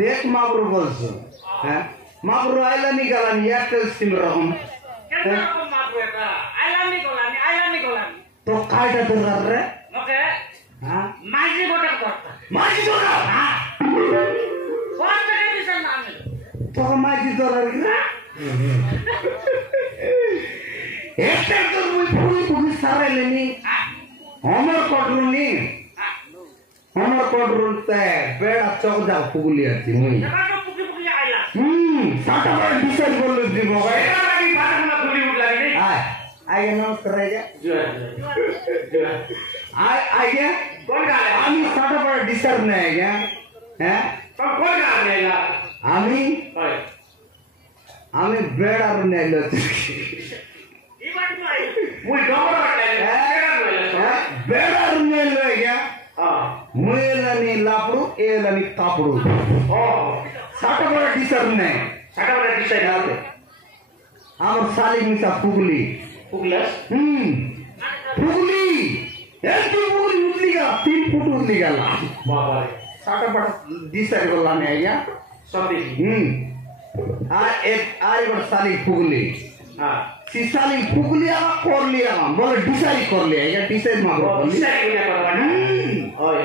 देख माब्रू बोलसु हैं माब्रू आइला निकालानी Airtel SIM रहम तो कायदा तो कर रे ओके हां माझी गोटा करता माझी दोरा हां कौन का डिसीजन नाम तो माझी दोरा रे एयरटेल तो मुई पूरी सारे लेनी हमर कोडरूनी हमर कोडरून ते बेड़ा चौक जा पुगली आती मुई पुकी आइला साटा पर डिसाइड बोल दी मोगा एरा लागी बात में पुली उठ लागी नहीं आगे नमस्कार रहेगा जो आगे कौन गा ले आमी साटा पर डिसाइड नहीं है क्या हैं तो कौन गा लेगा आमी ओए आमी बेड़ा रने लो ई बात में आई मुई डोबर बेड़ा रने लो क्या मुएलनी लापड़ू एलनी तापड़ू साटा पर डिसाइड नहीं साटा पर डिसाइड आते आमर साली मिसा पुगली पुगलस पुगली ऐसी पुगली उतली का 3 फुट उतली का ला बाबा साटा पर डिसाइड कर लाने है क्या सब एक आरी पर साली पुगली हां सी साली पुगली आ कर लिया बोले डिसाइड कर लिया क्या डिसाइड मारो डिसाइड किया करवाना ओए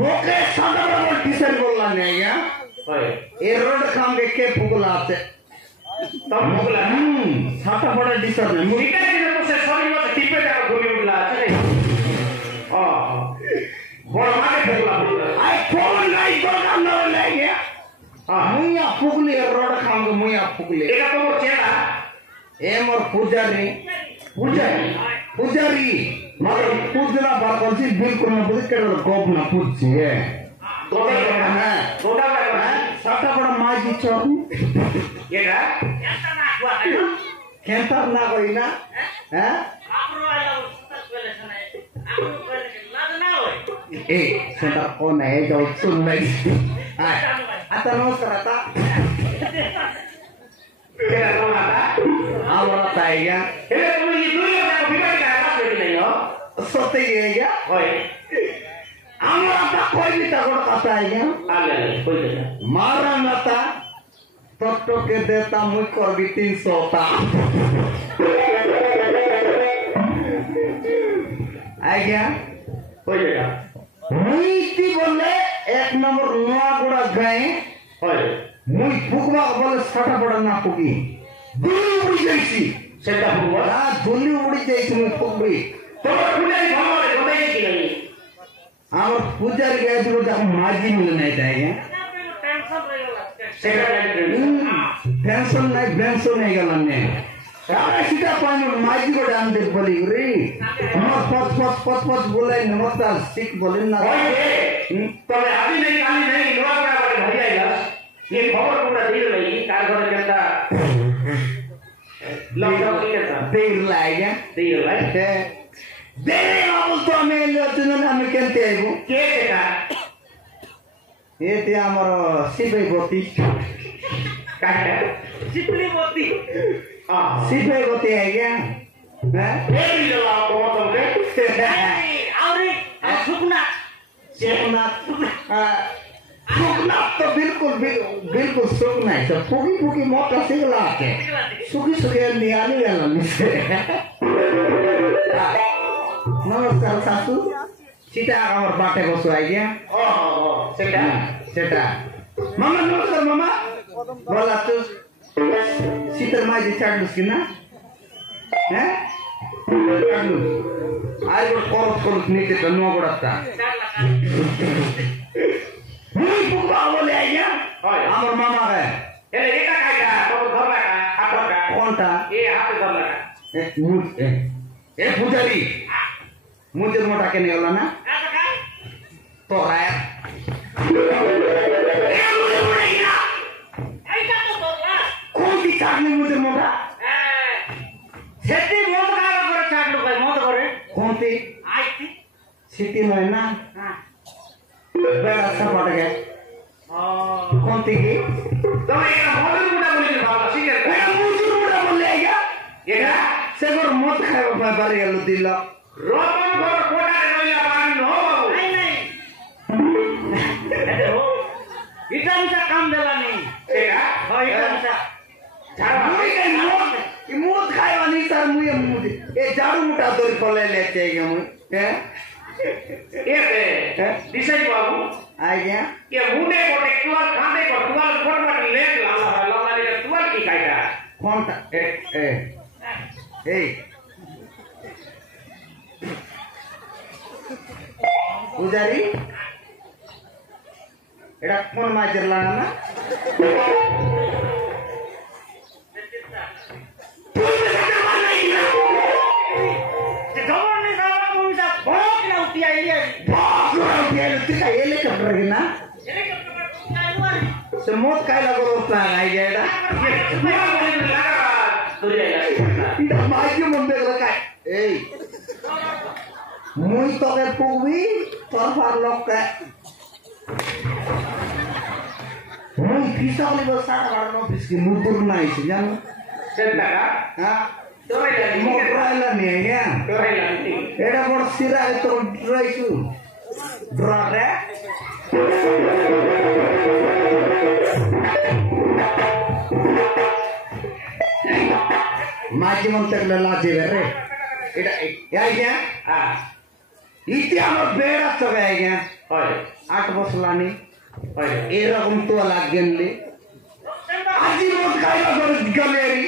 लोके साटा पर डिसाइड कर लाने है क्या ओए ए रोड काम के पुगला आते तब पुगला साटा पर डिसाइड नहीं मुझे क्या तो से सॉरी मत टिपे का गोली उठला चले बड़ माके पुगला आई फोन नहीं तो काम न ले गया मुइया पुगली रोड काम के मुइया पुगली एका तो मोर चेला ए मोर पुजारी मगर पूजना बात करছি बिल्कुल ना बुझ के गोप ना पूछছি है गोटा साटा बड़ा माजी चोर एका केंतर ना कोई ना हैं आपरो आइला सुता पहले सुनाए आपरो पहले लाज ना होय ए सुता कौन है जो सुन नहीं आता नमस्कार आता केला तो आता आवरा ताईया ए तुम ये दुनिया का बिगाड़ का बात नहीं हो सोते है क्या ओए आवरा ता कोई भी तगड़ खाता है क्या आ ले कोई नहीं मारा नता टोटो के देता मुझ को भी 300 ता आ गया कोई जगह मुई ती बोले एक नंबर नुआ गुड़ा गए ओए मुई फुकवा बोले साटा बड़ा ना फुकी दुली उड़ी जैसी सेटा हुआ दुली उड़ी जैसी मुई फुकबी तो पुजारी भगवान बताइए कि नहीं और पुजारी गए तो जा माजी मिलने चाहिए टेंशन नहीं बेंसन नहीं गलने सारा सीधा पानी माजी को डाल दे बोली रे हम पच बोले नमस्कार सिख बोले ना तो मैं अभी नहीं काली नहीं लोग का बड़े भरी आएगा ये खबर पूरा दिल नहीं कार घर के अंदर लॉकडाउन के अंदर देर लाएगा दिल है देरे आउल तो हमें लो तुमने हमें कहते हैं वो के का ये थे हमारा सिपे बोती का है सिपली मोती हां सिपे बोती है क्या हैं ये भी लगा को तुमके और सुकना सुकना तो बिल्कुल सुकना है सब फुकी मोटा सिगला के सुकी नियाली वाला से नमस्कार सासू सीता আমার বাটে বসো আইয়া সেটা সেটা মামা নমস্কার মামা বলা তো শীতের মাঝে চাটলুস কিনা হ্যাঁ চাটলুস আর খরচ খরচ নিতে তো নগড়াটা মুই পুকা বলে আইয়া আমার মামা রে এলে এটা কাটা তোর ধরলা হাতটা কোনটা এ হাতে ধরলা এ পূজারি মুজের মোটা কেনে হলো না তোরা কোন কি চাটনি মুজের মোটা সেটি মত খাওয়া করে চাটলো ভাই মত করে কোনটি আইতি সিটি নয় না বেড়া সাপাটা গে কোনটি কি তুমি এটা মদের মুটা বলি বাবা ঠিক আছে এটা মুজের মোটা বললে আইয়া এটা সেগর মদ খাইবা বাড়ি গেল দিল রতন ঘর কোটা রইলা বাড়ি নো বাবু নাই নাই ইটামটা কাম দেলা নেই সেটা হয় ইটামটা झाड़ू मुद खाएगा नहीं सर मुझे मुद ये झाड़ू मुठा तो खोले लेते हैं हम हैं ये दिशाई बाबू आ गया ये मुंडे को टेक्टुअल खांदे को टुअल फोड़ पर ले लाला लाला ने टुअल की काटा कौन था ए पुजारी एड़ा कौन माजर लाना ना semut kayak lagu roslan aja dah. Tidak maju membela kayak. Mui toke puwi, torfar loke. Mui bisa kali besar karena biskin mutur naik senyum. Sedara, Hah? Torailan Mau Torailan nih ya? Torailan. Ada bersirah itu dry itu. Dry ya? Maju mentek lelaji bere. Ida ya ya. Itu আমার বেড়া চলে আইয়া হয় 8 বছর লানি হয় এরকম তো লাগেনলি আজি মোট খাইবা করে গলেরি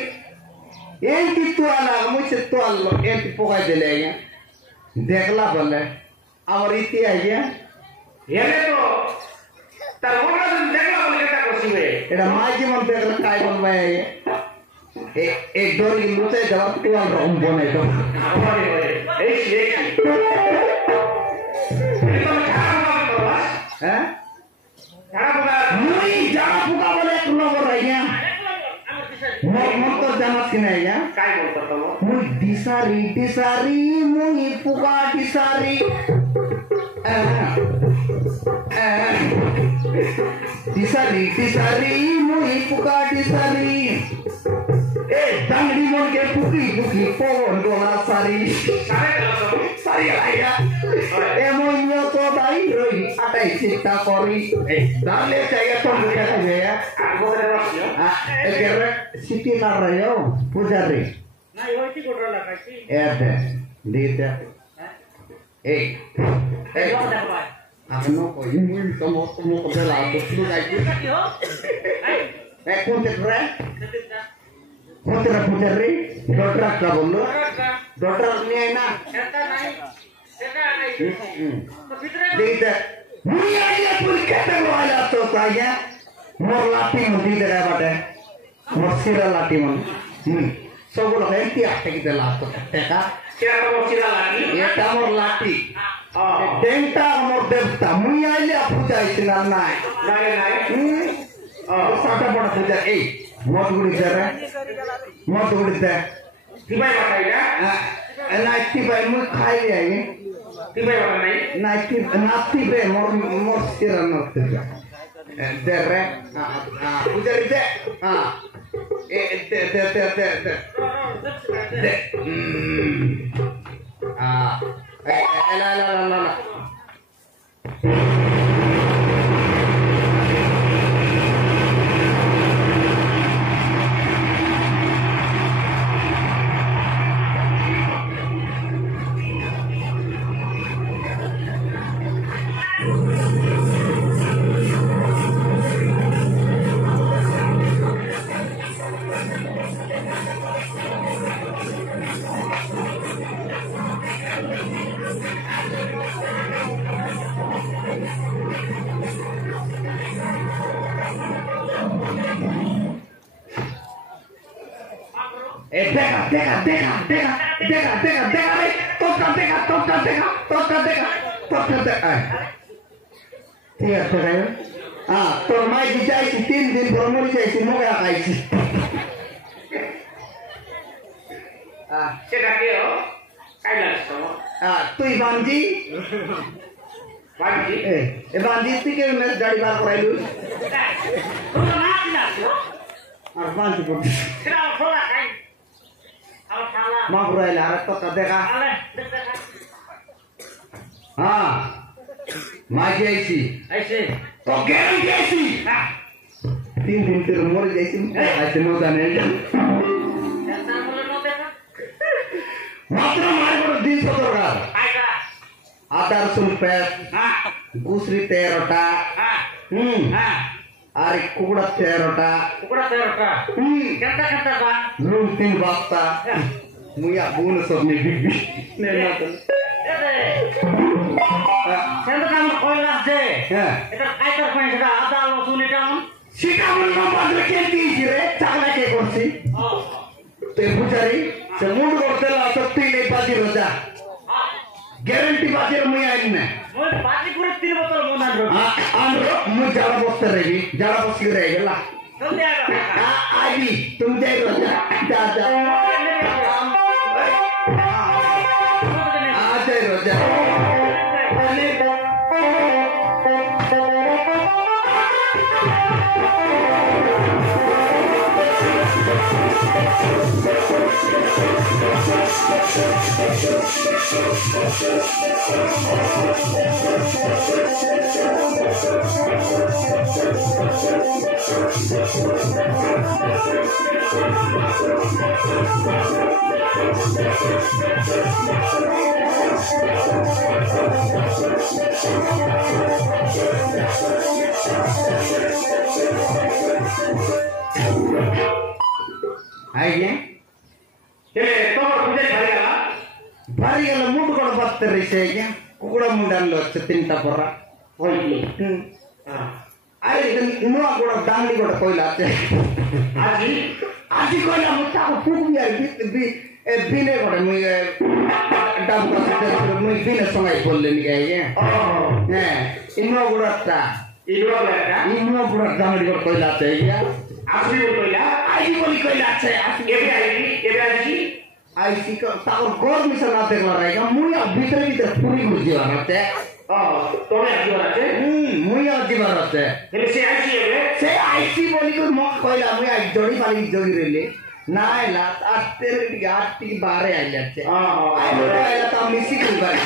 এন্টি তো আলা মুছে তো আলো এন্টি পোকাই দিলে আইয়া দেখলা বলে আমার ইতি আইয়া এলে তো তার ওরা দেখলা বলে এটা কইবে এটা মাঝে মধ্যে একটা কাই বলবে আইয়া এ ডরি লুতে দেওয়া তো আর রকম বনে তো এই দেখি হ্যাঁ ঝাড়া পোকা মুই জানা পোকা বলে এক নম্বর আইয়া মন তো জানাস কি না আইয়া কাই বলতো তো মুই দিশারি মুই পোকা দিশারি দিশারি মুই পোকা দিশারি এ দাঙ্গড়ি মনকে পুকি পুকি পবন গোলা সারি সারি আইয়া এমন তো তাই রই আটাই চিন্তা করি দালে জায়গা তো মুখে থাকে আর বলে রাখছো একেবারে সিটি না রয়ো পূজারি না ওইটি কোটরা লাগাইছি এতে দিতে এই এই আমি নো কই মুই তোমো কথা লাগ তো যাইছি কোন রে কোনটা পূজারি ডক্টর কা বললো ডক্টর নিয়ে না এটা নাই এটা নাই তো ভিতরে দিতে মুই আইয়া তুই কেটে বলা তো কাইয়া মোর লাঠি মুদি দে বাটে মোর সিরা লাঠি মন সবগুলো এমটি আটকে দিতে লাতো টাকা কেন বসিলা লাগি এটা মোর লাঠি ডেংটা মোর দেবতা মুই আইলে পূজা হইছে না নাই নাই নাই সাটা বড় পূজা এই মত গুড়ি দে রে মত গুড়ি দে দিবাই বাটাইলা নাইটি ভাই মুই খাই আই দিবাই বাটা নাই নাতি বে মোর সিরা নতে দে রে পূজারি দে এ দে la Deca रे toca deca ঠিক আছে তোর মাই যাইছি 3 দিন ভ্রমণ যাইছি মগা খাইছি সেটা কি তুই বাঞ্জি বাঞ্জি তুই কে গাড়ি বার করাইলু আর বাঞ্জি করছিস মা ঘুরাইলে আর তো দেখা হ্যাঁ মাঝে আইছি তো গ্যারান্টি আইছি 3 দিন তোর মরে যাইছি আইছে মজা নেই মাত্র মার বড় দিন দরকার আদা রসুন পেস্ট গুসরি 13টা আর কুকুড়া 13টা কেনটা নুন 3 বস্তা মুইয়া বুন সব নে বিবি নে না তো সেটা কাম কইলা যে হ্যাঁ এটা কাইতার পাই সেটা আদা রসুন এটা সেটা আমার নাম্বার রেখে দিয়েছি রে চাকলা কে করছি ते पुजारी से मुंड करतेला सत्ती ले बाजी रोजा ग्यारंटी बाजी मुई आइन ने मोर बाजी पूरे 3 बोतल मोनान रो आंरो मु जाला बस्ते रेगी जाला बस्ती रह गेला जल्दी आ आईबी तुम जाई रोजा जा आ जाई रोजा आइए तो पूजा भारी गला मुंड को बत्ते रही है कुकुड़ा मुंडान लो 3टा परा होई अरे नुआ को डांगली को कोइला आते आजी कोइला मुटा को फूक भी बिने को मुई डाब को से मुई बिने समय बोलले नि गए हैं इनो गुड़ता इनो गुड़ा डांगली को कोइला आते है आसी कोइला आजी बोली कोइला आते एबे आईसी आईसी का तार गोर मिशन आते रहेगा मुई भीतर पूरी गुजी आते तोमे आजी आते मुई आजी आते से आईसी बोली को मक कोइला मुई आज जोड़ी वाली जोगी रेले ना आइला आते आती 12 आई जाते आई बोला ता मिसी को बारी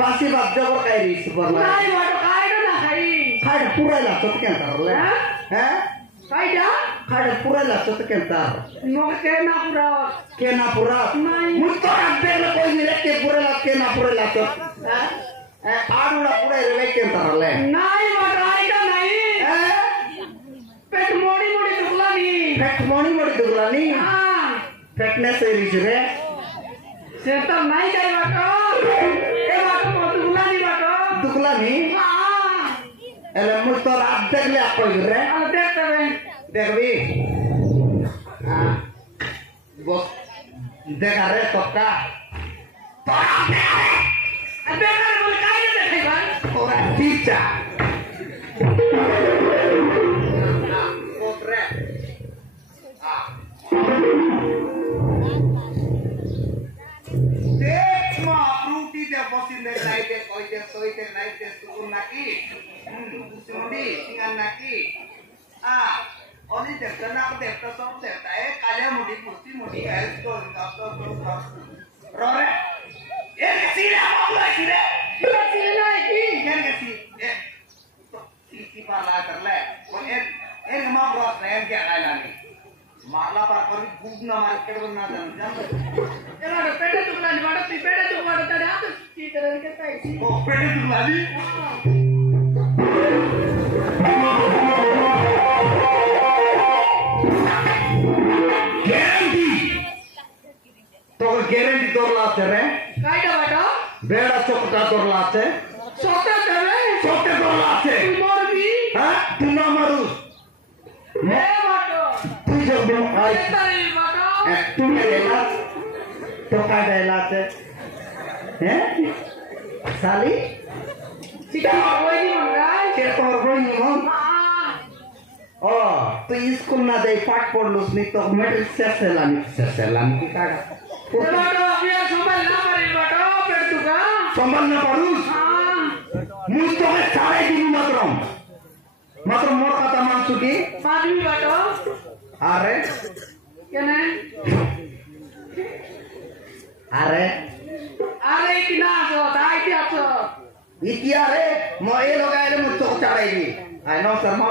बासी बात जब कहीं सुपर नहीं वाटो खाएगा ना खाई खाड़ पूरा लाचो तो क्या कर ले हैं खाएगा खाड़ पूरा लाचो तो क्या कर नो के ना पूरा नहीं मुझको अब्बे में कोई मिले के पूरा लाच के ना पूरा लाचो हैं आड़ूड़ा पूरा रे के कर ले नहीं वाटो आएगा नहीं पेट मोड़ी दुखला नहीं हां फिटनेस है रे से तो नहीं जाए वाटो ए वाटो ढुकला नहीं एले मुझ तो रात देख ले आपको रे देख भी बस देखा रे तोका तोरा पीछा देख मां फ्रूटी दे बसिले नाइते कोइते सोइते नाइते सुकुन नाकी सुंदी सिंगान नाकी ओनी देखता ना देखता सब देखता है काले मुड़ी कुर्सी मुड़ी है तो रोरे ये सीला बोलो सीले सीला की कैसे सी पाला कर ले और ए मां ब्रॉस रैन के आला नहीं मारला पर भूख ना मार के ना जान एला पेटे तुमला नि वाडो पेटे तुम वाडो तडे आत ती तरह के पैसी ओ पेटे तुमला दी ग्यारंटी तोरला আছে রে কাইটা বাটা বেড়া চোখটা তोरला আছে চোখটা তবে চোখটা তोरला আছে তুই মরবি হ্যাঁ তুই না মারুস এ বাটো তুই জব আই তারি বাটো তুমি এলা তো কাইটা এলা আছে হ্যাঁ সালি চিটা কইনি মঙ্গাই কে তোর কইনি মন ও তুই স্কুল না দেই পাঠ পড়লুস নি তো মেট্রিক শেষেলানি কি কাটা बाटो बिया संभाल ना पारी बाटो पेड़ तुका संभाल ना पारुस हां मुझ तो है सारे दिन मात्र मोर कथा मान सुकी पादी बाटो अरे केने अरे इतना तो ताई क्या तो इतिया रे मो ए लगाए मुझ तो चढ़ाई आई नो शर्मा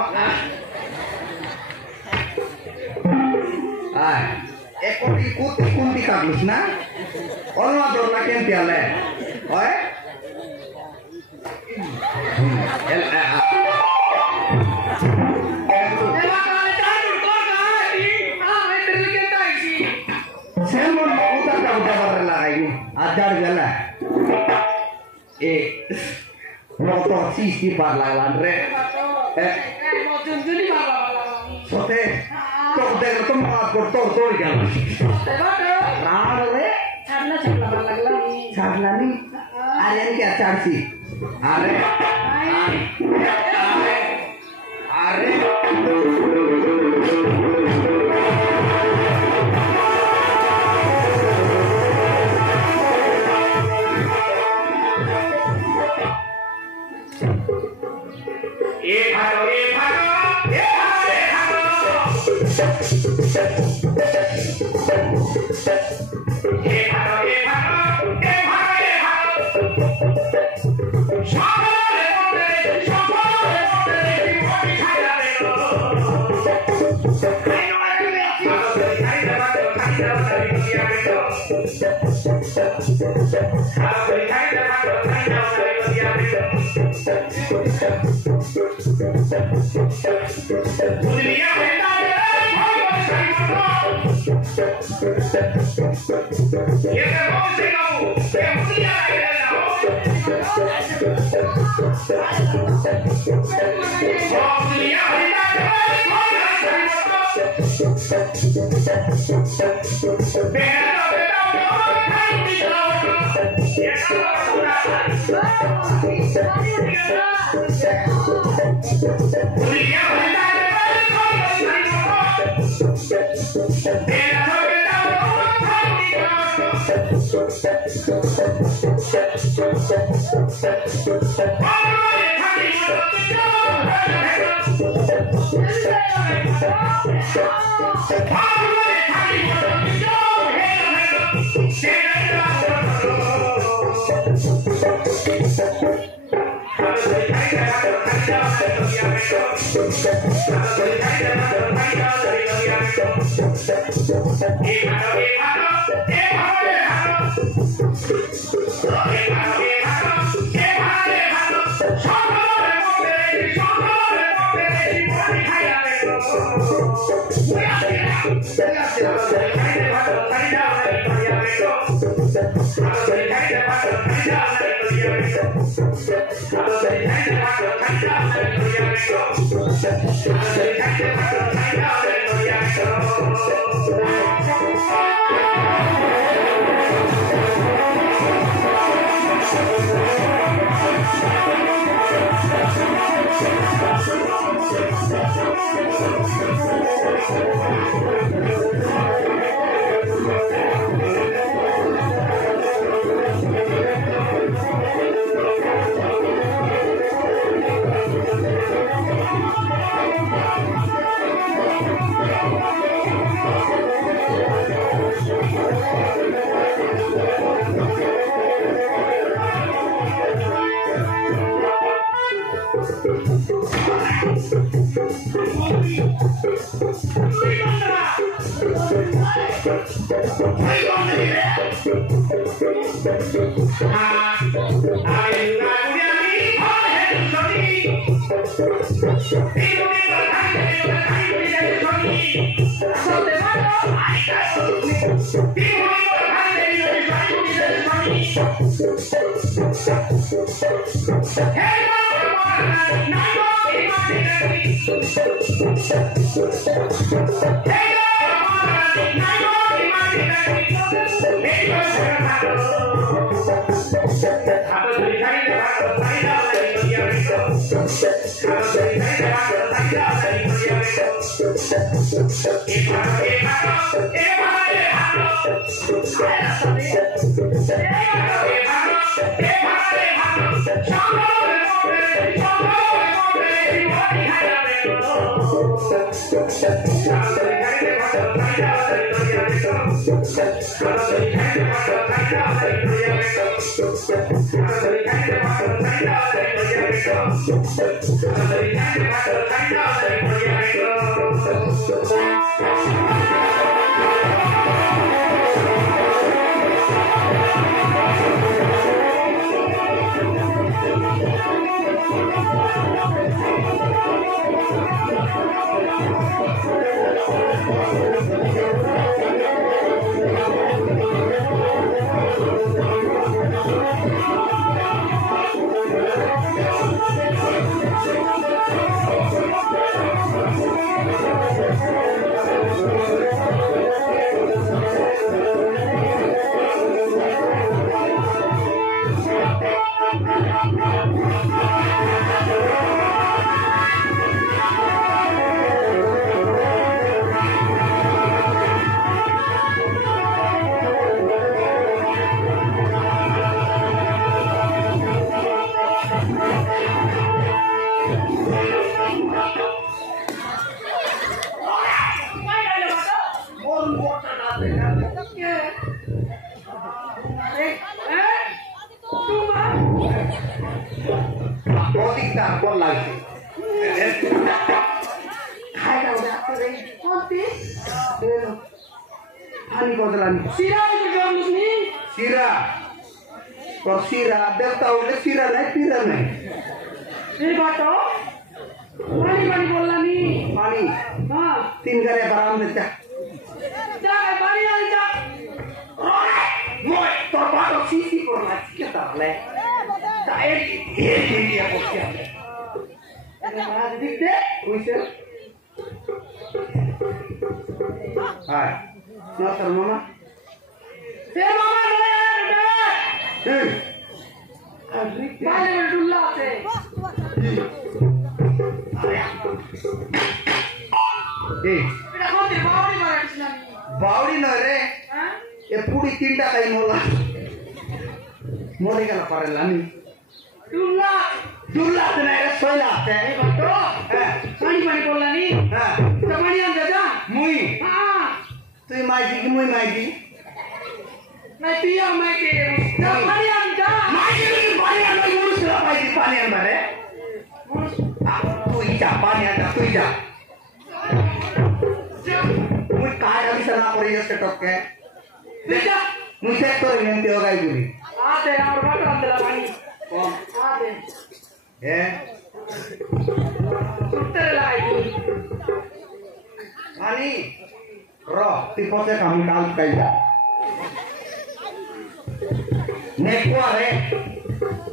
आय एक कोटी कुंती कागलुस ना ओलमा दोरला केन पियाले ओए एल देवा काले टाइम कोर का दी हां मैं तेरे के ताईसी सेमन उतर का उतर कर लगाई आजार गला ए मोटो सीसी पार लागलान रे मो जुंजुनी मारला सोते तो देख तो मार को तोड़ गया राड रे छाड़ला लगला नहीं अरे क्या चाड़सी अरे ये भागो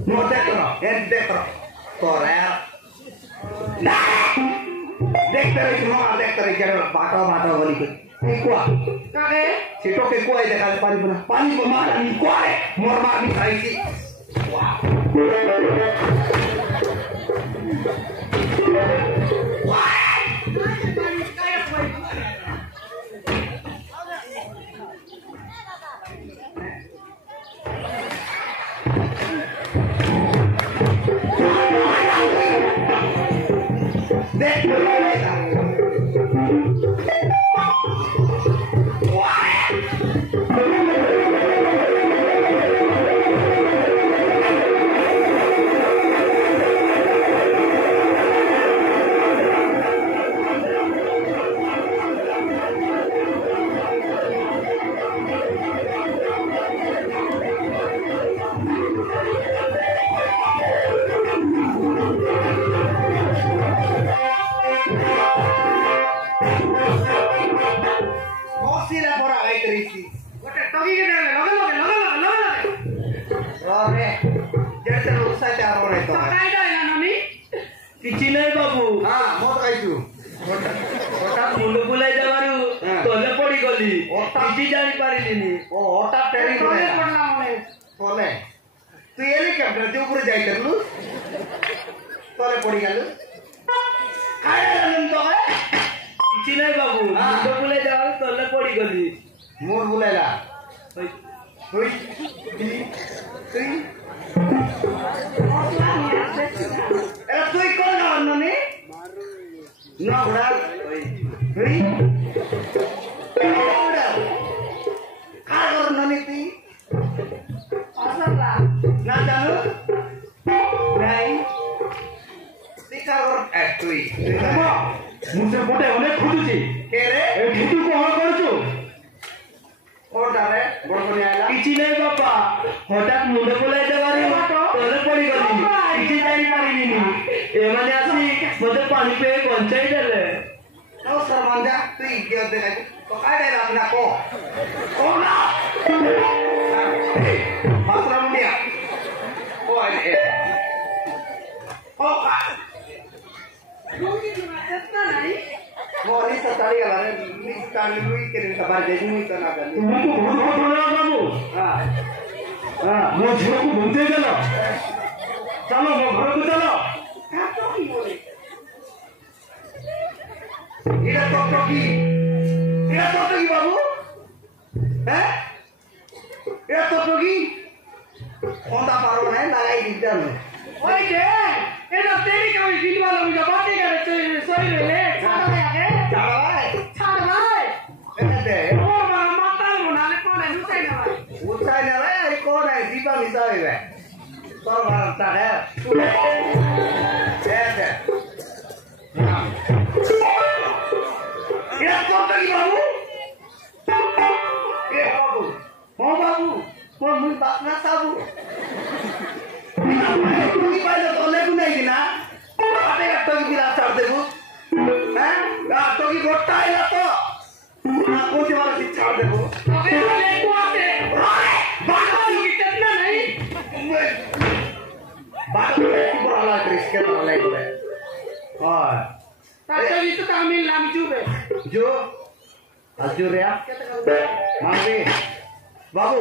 No dekro. Korea. Nah. Dekro kira bata boli ke. Kuah. Kage. Sito ke kuah itu kali pani puna. Pani pemana ni kuah morma ni kaisi. Wah. Babu,